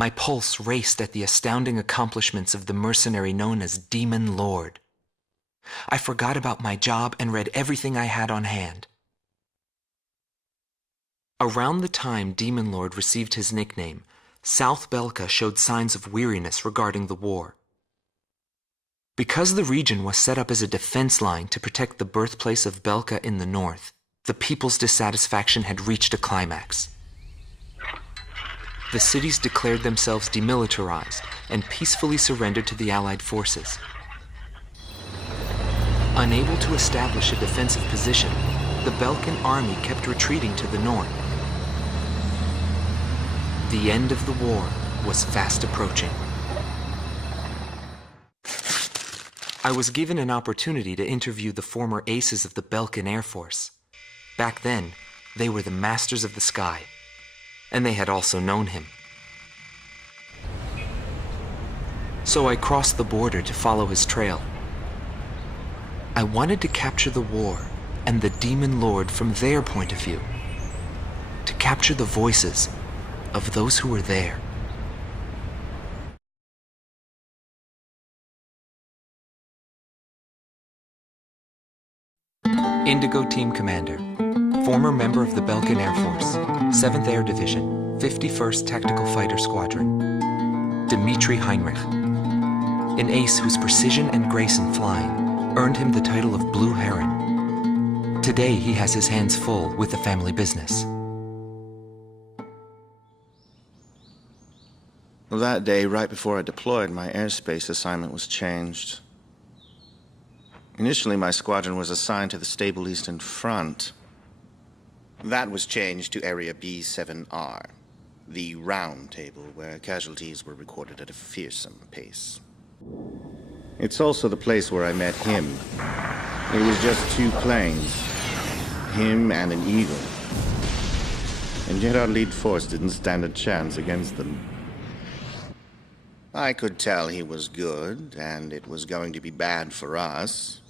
My pulse raced at the astounding accomplishments of the mercenary known as Demon Lord. I forgot about my job and read everything I had on hand. Around the time Demon Lord received his nickname, South Belka showed signs of weariness regarding the war. Because the region was set up as a defense line to protect the birthplace of Belka in the north, the people's dissatisfaction had reached a climax. The cities declared themselves demilitarized and peacefully surrendered to the Allied forces. Unable to establish a defensive position, the Belkan army kept retreating to the north. The end of the war was fast approaching. I was given an opportunity to interview the former aces of the Belkan Air Force. Back then, they were the masters of the sky, and they had also known him. So I crossed the border to follow his trail. I wanted to capture the war and the Demon Lord from their point of view, to capture the voices of those who were there. Indigo Team Commander, former member of the Belkan Air Force, 7th Air Division, 51st Tactical Fighter Squadron, Dmitri Heinrich, an ace whose precision and grace in flying earned him the title of Blue Heron. Today he has his hands full with the family business. Well, that day, right before I deployed, my airspace assignment was changed. Initially, my squadron was assigned to the stable Eastern Front. That was changed to Area B7R, the round table where casualties were recorded at a fearsome pace. It's also the place where I met him. It was just 2 planes, him and an Eagle. And yet our lead force didn't stand a chance against them. I could tell he was good, and it was going to be bad for us.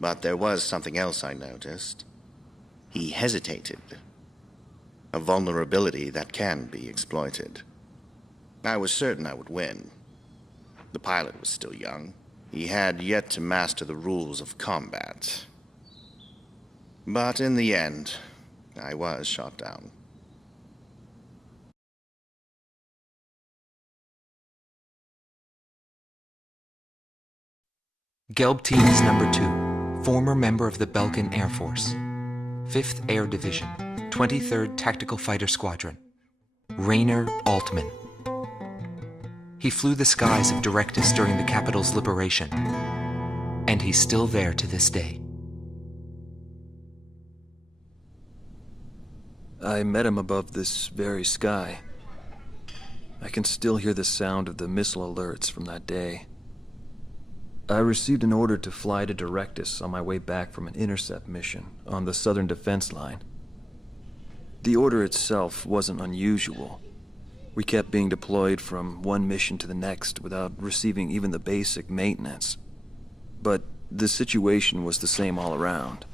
But there was something else I noticed. He hesitated. A vulnerability that can be exploited. I was certain I would win. The pilot was still young. He had yet to master the rules of combat. But in the end, I was shot down. Gelb Team is number 2, former member of the Belkan Air Force, 5th Air Division, 23rd Tactical Fighter Squadron, Rainer Altman. He flew the skies of Directus during the capital's liberation, and he's still there to this day. I met him above this very sky. I can still hear the sound of the missile alerts from that day. I received an order to fly to Directus on my way back from an intercept mission on the southern defense line. The order itself wasn't unusual. We kept being deployed from one mission to the next without receiving even the basic maintenance. But the situation was the same all around.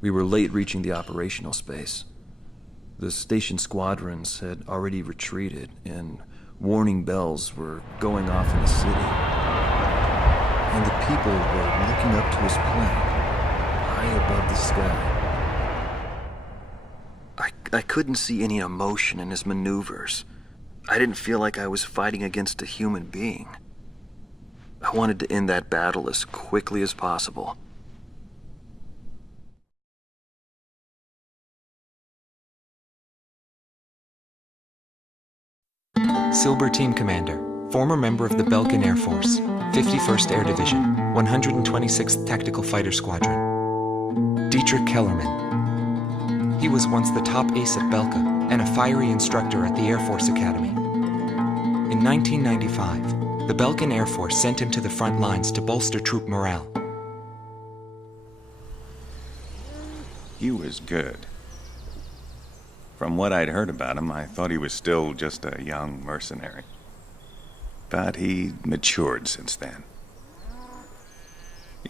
We were late reaching the operational space. The station squadrons had already retreated, and warning bells were going off in the city. And the people were looking up to his plane, high above the sky. I couldn't see any emotion in his maneuvers. I didn't feel like I was fighting against a human being. I wanted to end that battle as quickly as possible. Silber Team Commander, former member of the Belkan Air Force, 51st Air Division, 126th Tactical Fighter Squadron, Dietrich Kellerman. He was once the top ace at Belka and a fiery instructor at the Air Force Academy. In 1995, the Belkan Air Force sent him to the front lines to bolster troop morale. He was good. From what I'd heard about him, I thought he was still just a young mercenary. But he matured since then.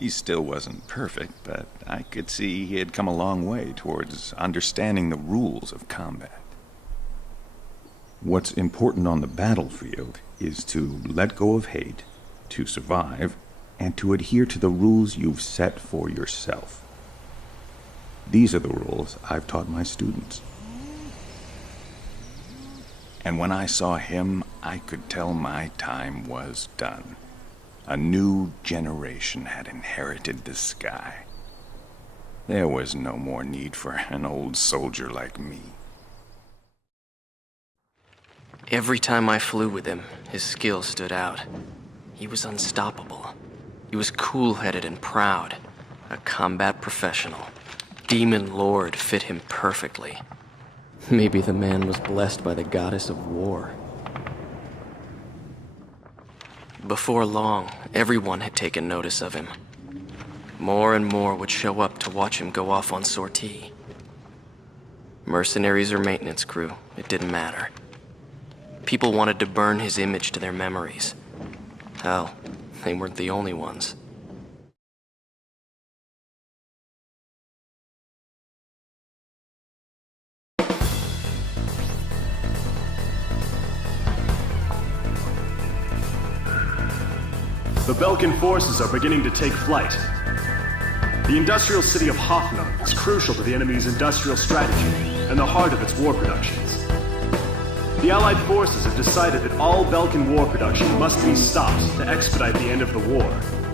He still wasn't perfect, but I could see he had come a long way towards understanding the rules of combat. What's important on the battlefield is to let go of hate, to survive, and to adhere to the rules you've set for yourself. These are the rules I've taught my students. And when I saw him, I could tell my time was done. A new generation had inherited the sky. There was no more need for an old soldier like me. Every time I flew with him, his skill stood out. He was unstoppable. He was cool-headed and proud, a combat professional. Demon Lord fit him perfectly. Maybe the man was blessed by the goddess of war. Before long, everyone had taken notice of him. More and more would show up to watch him go off on sortie. Mercenaries or maintenance crew, it didn't matter. People wanted to burn his image to their memories. Hell, they weren't the only ones. The Belkan forces are beginning to take flight. The industrial city of Hoffnung is crucial to the enemy's industrial strategy and the heart of its war productions. The Allied forces have decided that all Belkan war production must be stopped to expedite the end of the war,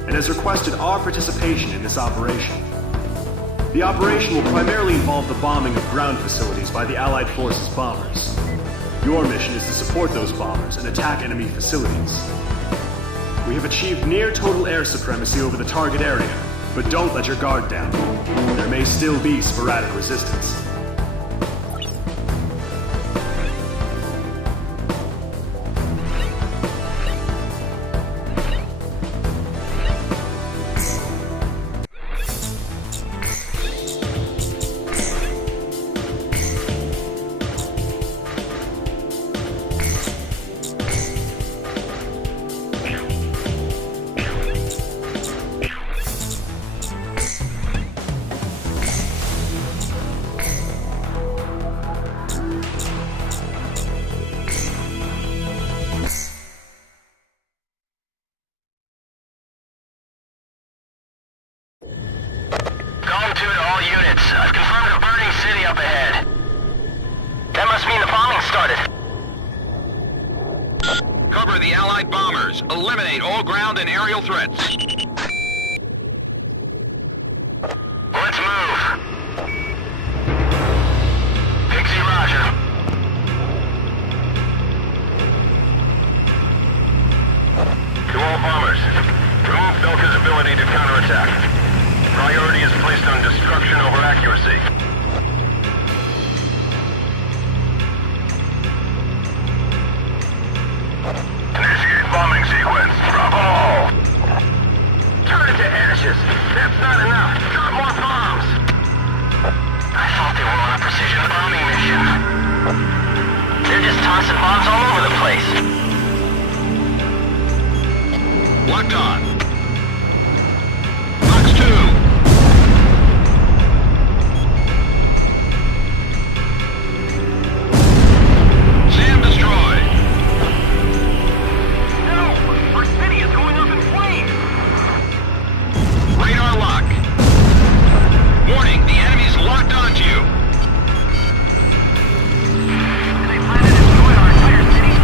and has requested our participation in this operation. The operation will primarily involve the bombing of ground facilities by the Allied forces' bombers. Your mission is to support those bombers and attack enemy facilities. We have achieved near total air supremacy over the target area, but don't let your guard down. There may still be sporadic resistance. I've confirmed a burning city up ahead. That must mean the bombing started. Cover the Allied bombers. Eliminate all ground and aerial threats. Let's move. Pixie, roger. To all bombers, remove Belkan's ability to counterattack. Priority is placed on destruction over accuracy. Initiate bombing sequence. Drop them all. Turn it to ashes. That's not enough. Drop more bombs. I thought they were on a precision bombing mission. They're just tossing bombs all over the place. Locked on. Box 2. SAM destroyed. No! Our city is going up in flames! Radar lock. Warning, the enemy's locked onto you. Do they plan to destroy our entire city?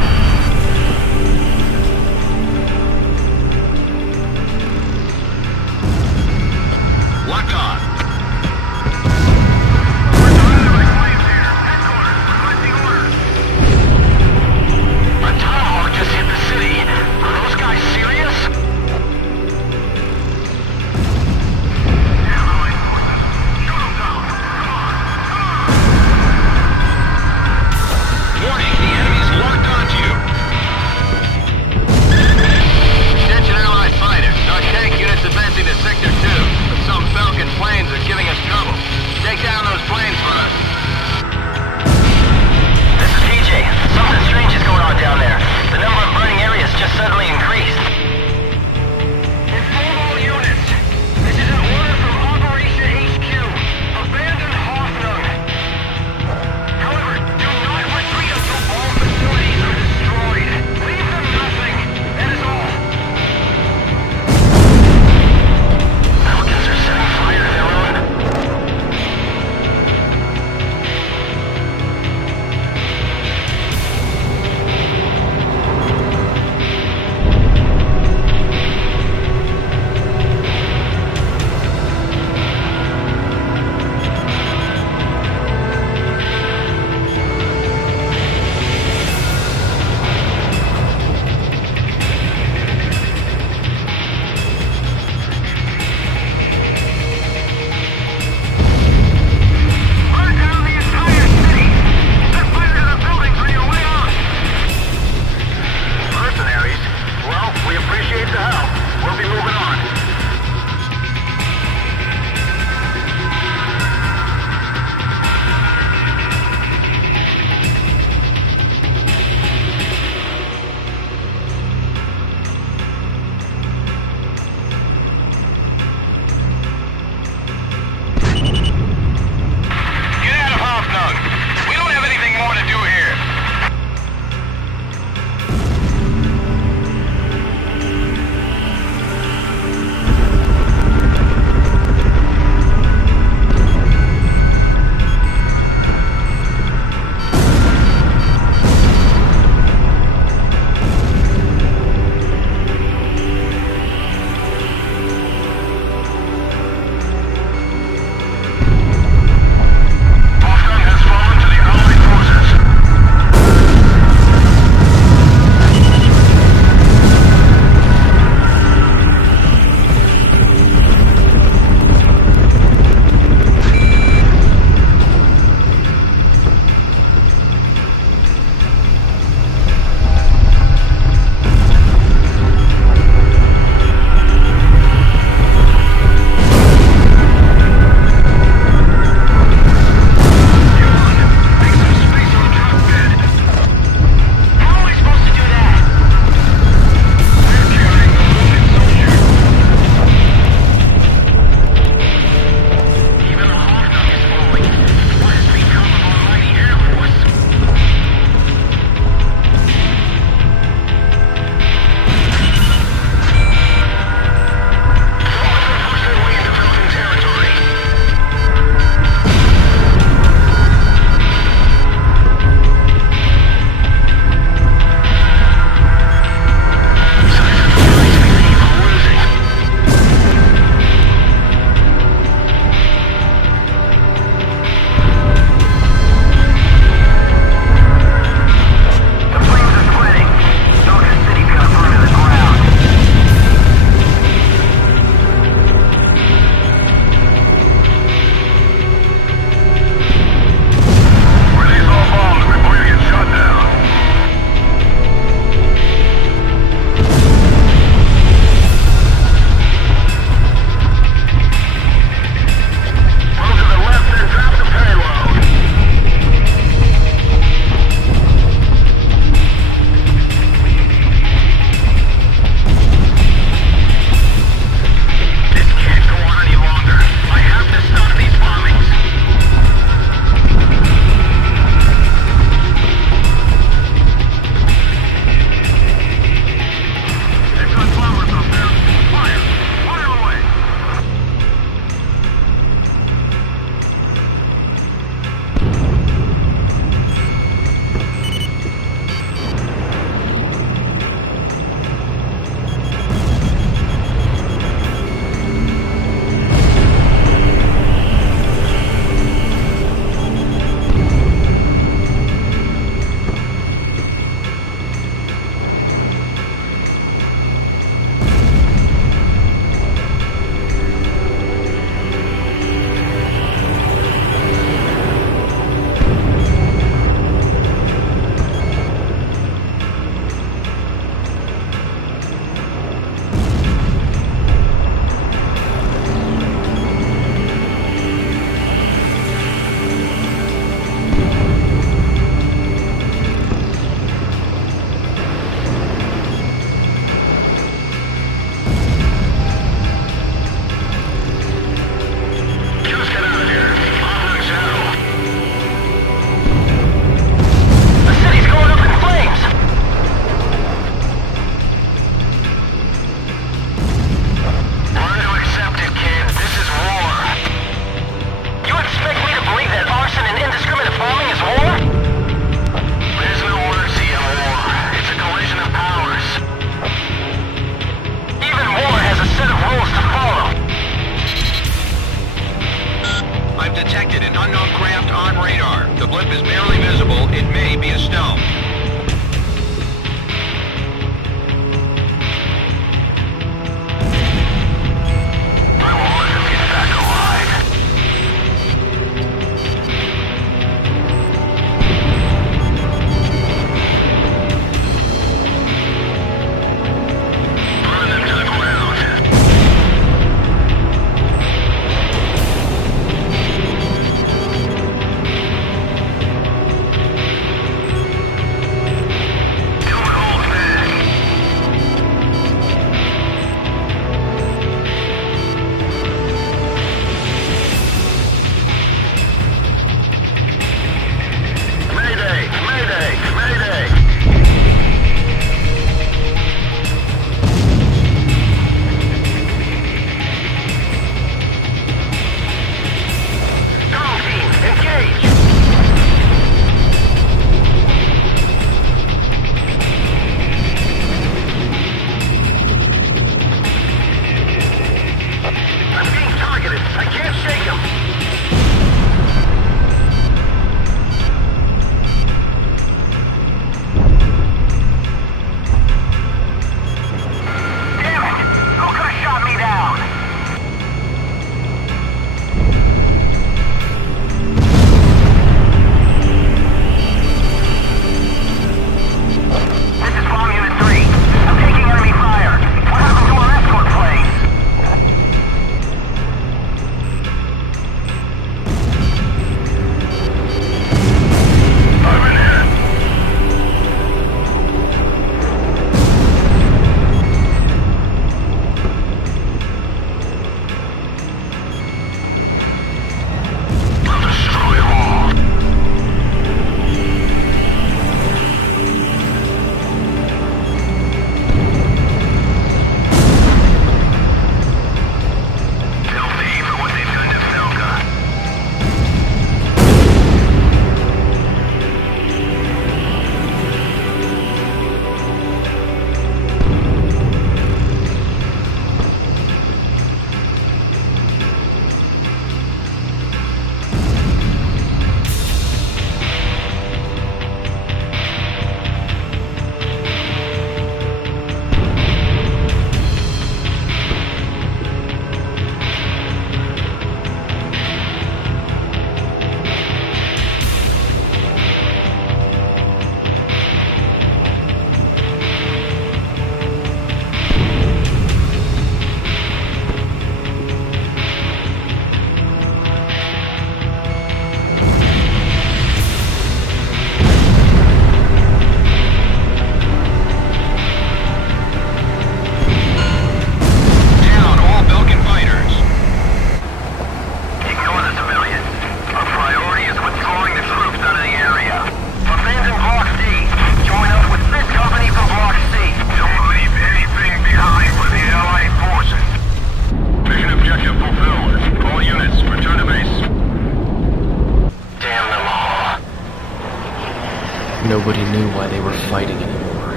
fighting anymore.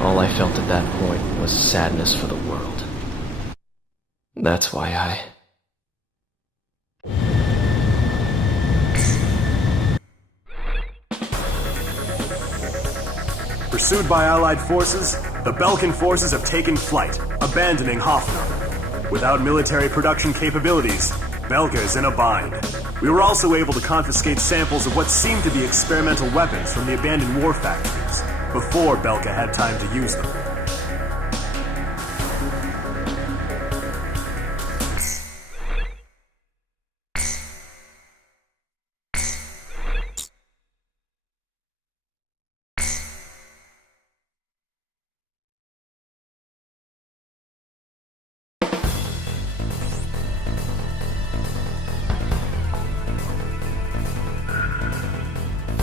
All I felt at that point was sadness for the world. That's why I... Pursued by Allied forces, the Belkan forces have taken flight, abandoning Hoffnung. Without military production capabilities, Belka is in a bind. We were also able to confiscate samples of what seemed to be experimental weapons from the abandoned war factories, before Belka had time to use them.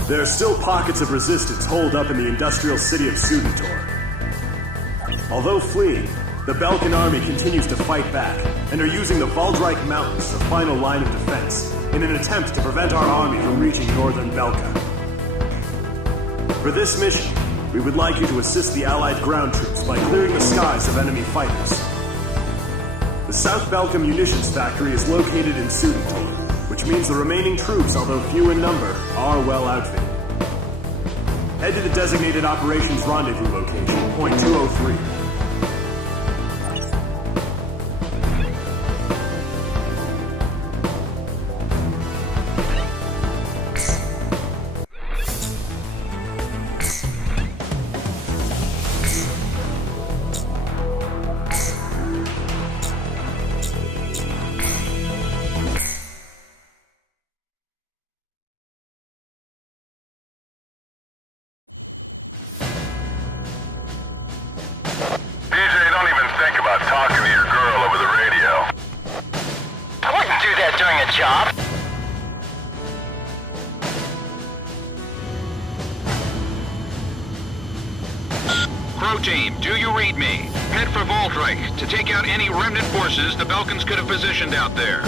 There are still pockets of resistance holed up in the industrial city of Sudentor. Although fleeing, the Belkan army continues to fight back, and are using the Valdreich Mountains as a final line of defense, in an attempt to prevent our army from reaching northern Belka. For this mission, we would like you to assist the Allied ground troops by clearing the skies of enemy fighters. The South Belka munitions factory is located in Sudentor, which means the remaining troops, although few in number, are well outfitted. Head to the designated operations rendezvous location, point 203. Team, do you read me? Head for Valdreich to take out any remnant forces the Belkans could have positioned out there.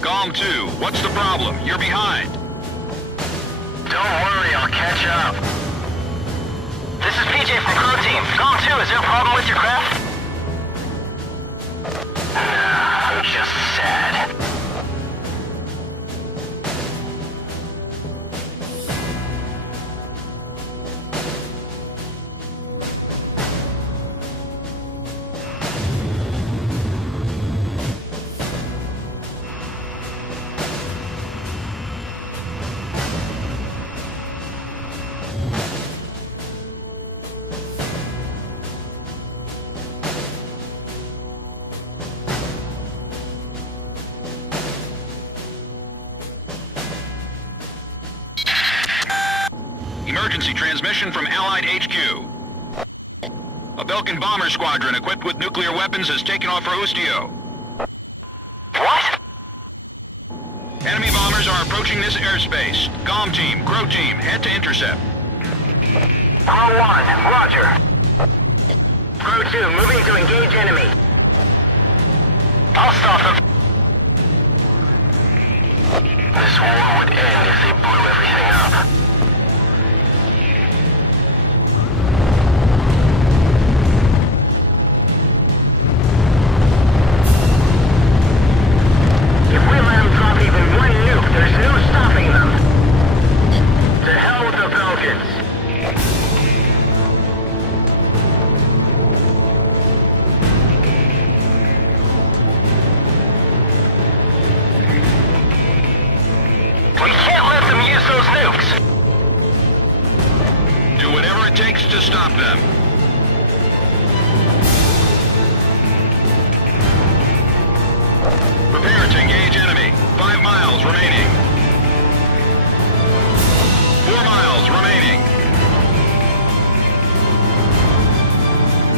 Gom 2, what's the problem? You're behind. Don't worry, I'll catch up. This is PJ from Crow Team. Gom 2, is there a problem with your craft? Nah, I'm just sad. Emergency transmission from Allied HQ. A Belkan bomber squadron equipped with nuclear weapons has taken off for Ustio. What? Enemy bombers are approaching this airspace. Gom Team, Crow Team, head to intercept. Crow 1, roger. Crow 2, moving to engage enemy. I'll stop them. This war would end if they blew everything up. There's no stopping them. To hell with the Belkans. We can't let them use those nukes. Do whatever it takes to stop them. Prepare to engage enemy. 5 miles remaining. 4 miles remaining.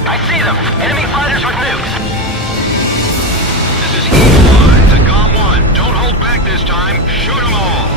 I see them. Enemy fighters with nukes. This is Eagle Eye to Gom 1. Don't hold back this time. Shoot them all.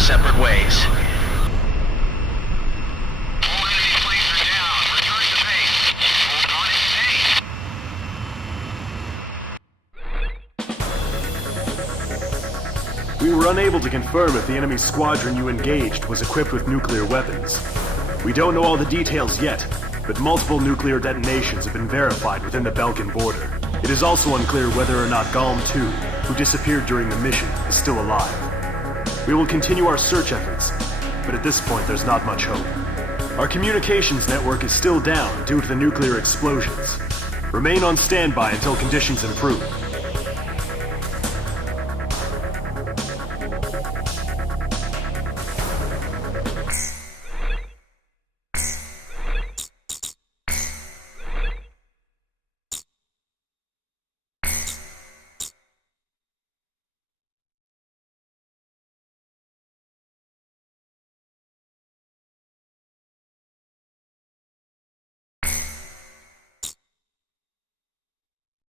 separate ways. All enemy planes are down. Return to base. Hold on and stay. We were unable to confirm if the enemy squadron you engaged was equipped with nuclear weapons. We don't know all the details yet, but multiple nuclear detonations have been verified within the Belkan border. It is also unclear whether or not Galm 2, who disappeared during the mission, is still alive. We will continue our search efforts, but at this point there's not much hope. Our communications network is still down due to the nuclear explosions. Remain on standby until conditions improve.